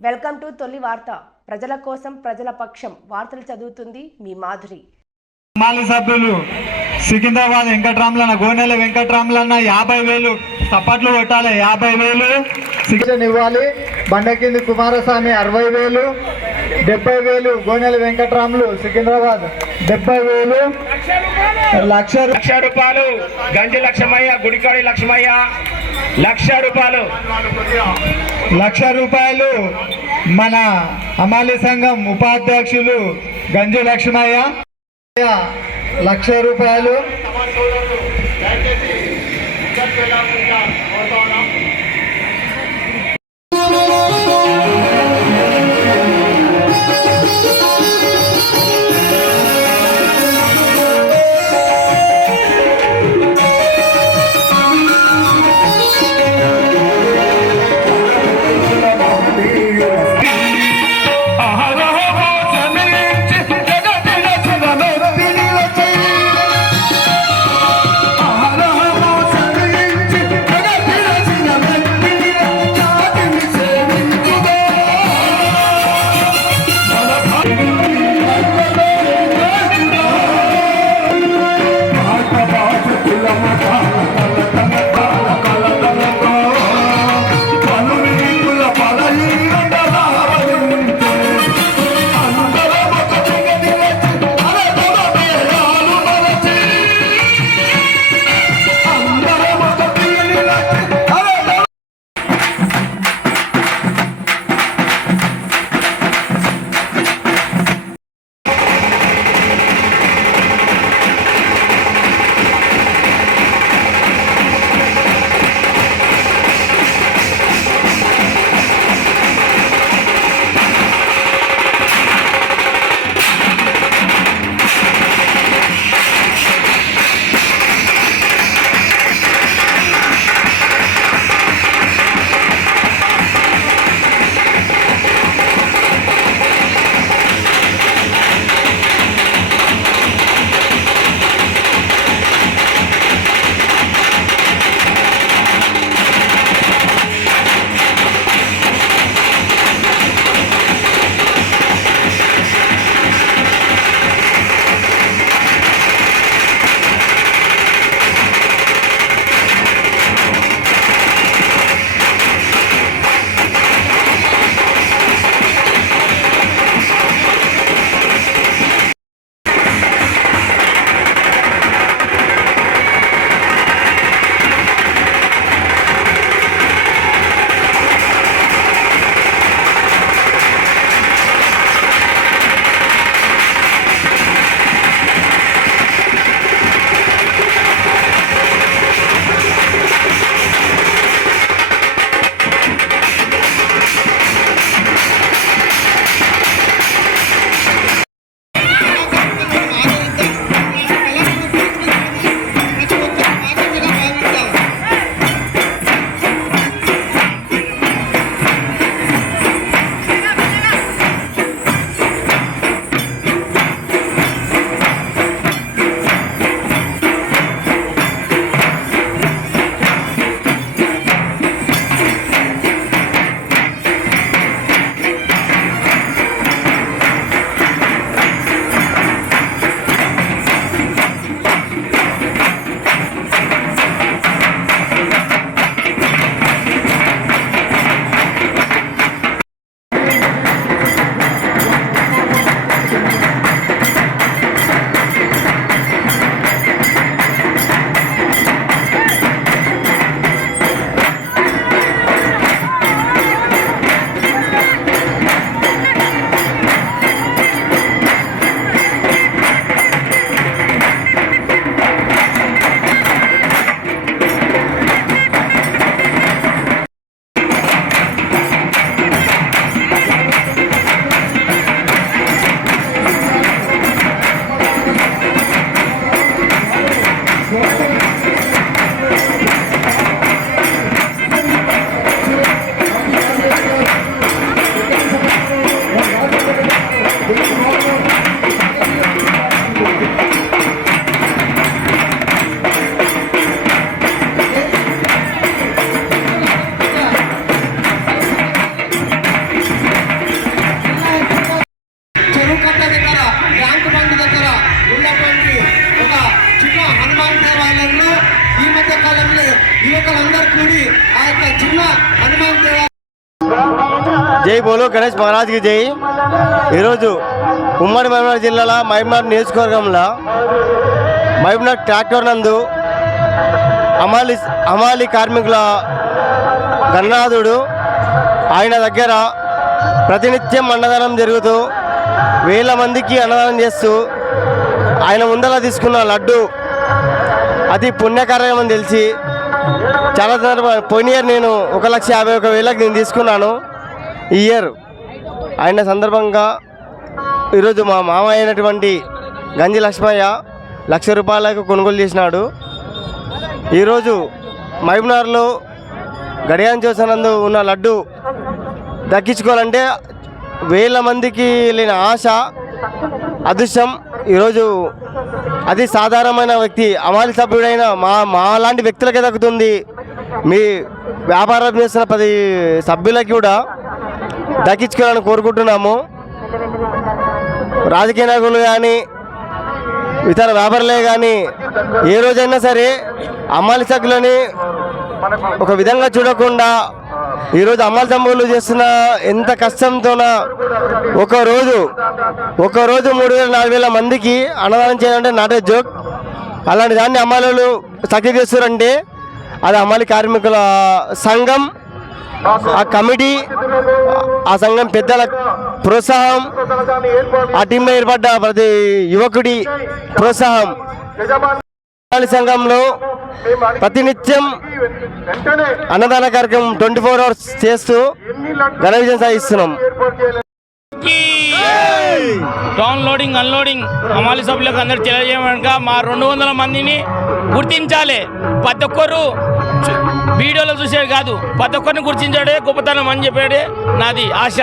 Welcome to తొలి వార్త. ప్రజల కోసం ప్రజల పక్షం వార్తలు చదువుతుంది మీ మాధురి. మాలి సభ్యులు సికింద్రాబాద్ వెంకట్రాములన్న గోనెల వెంకట్రాములన్న యాభై వేలు చప్పట్లు కొట్టాలి యాభై వేలు. శిక్షణ ఇవ్వాలి బండకింది కుమారస్వామి అరవై వేలు. డెబ్బై వేలు. గోనెల వెంకట్రాములు సికింద్రాబాద్ డెబ్బై వేలు. లక్ష లక్ష రూపాయలు. గంజి లక్ష్మయ్య గుడికాడి లక్ష్మయ్య. లక్ష రూపాయలు. లక్ష రూపాయలు మన అమాలి సంఘం ఉపాధ్యక్షులు గంజు లక్ష్మయ్య. లక్ష రూపాయలు. జై బోలో గణేష్ మహారాజ్కి జై. ఈరోజు ఉమ్మడి మహబూబ్నగర్ జిల్లాలో మహబూబ్నగర్ నియోజకవర్గంలో మహబూబ్నగర్ ట్రాక్టర్ నందు అమాలి అమాలి కార్మికుల గణనాథుడు ఆయన దగ్గర ప్రతినిత్యం అన్నదానం జరుగుతూ వేల మందికి అన్నదానం చేస్తూ ఆయన ముందర తీసుకున్న లడ్డు అతి పుణ్యకార్యం అని తెలిసి చాలా సందర్భ పోయిన ఇయర్ నేను ఒక లక్ష యాభై ఒక వేలకు నేను తీసుకున్నాను. ఇయర్ ఆయన సందర్భంగా ఈరోజు మా మామ అయినటువంటి గంజి లక్ష్మయ్య లక్ష రూపాయలకు కొనుగోలు చేసినాడు. ఈరోజు మహబూబ్నగర్లో గడియాన్ చూసినందు ఉన్న లడ్డు దక్కించుకోవాలంటే వేల మందికి లేని ఆశ అదృష్టం. ఈరోజు అది సాధారణమైన వ్యక్తి అమాలి సభ్యుడైన మా మా లాంటి వ్యక్తులకే దక్కుతుంది. మీ వ్యాపారం చేస్తున్న పది సభ్యులకి కూడా దక్కించుకోవాలని కోరుకుంటున్నాము. రాజకీయ నాయకులు కానీ ఇతర వ్యాపారులే కానీ ఏ రోజైనా సరే అమ్మాలి సగ్గులని ఒక విధంగా చూడకుండా ఈరోజు అమ్మాలి తమ్ముళ్ళు చేస్తున్న ఎంత కష్టంతోన ఒక రోజు ఒక రోజు మూడు వేల నాలుగు వేల మందికి అన్నదానం చేయాలంటే నాటే జోక్. అలాంటి దాన్ని అమ్మాయిలు సక్సెస్ చేస్తారంటే అది అమ్మాలి కార్మికుల సంఘం ఆ కమిటీ ఆ సంఘం పెద్దల ప్రోత్సాహం ఆ టీంలో ఏర్పడ్డ ప్రతి యువకుడి ప్రోత్సాహం. సంఘంలో ప్రతినిత్యం అన్నదాన కార్యక్రమం ట్వంటీ ఫోర్ అవర్స్ చేస్తూ ఘన విజయం సాధిస్తున్నాం. డౌన్లోడింగ్ అన్లోడింగ్ అమాలి సభ్యులకు అందరు తెలియజేయమనగా మా రెండు వందల మందిని గుర్తించాలి. ప్రతి ఒక్కరు వీడియోలో చూసేవి కాదు. ప్రతి ఒక్కరిని గుర్తించాడే గొప్పతనం అని చెప్పాడే నాది ఆశ.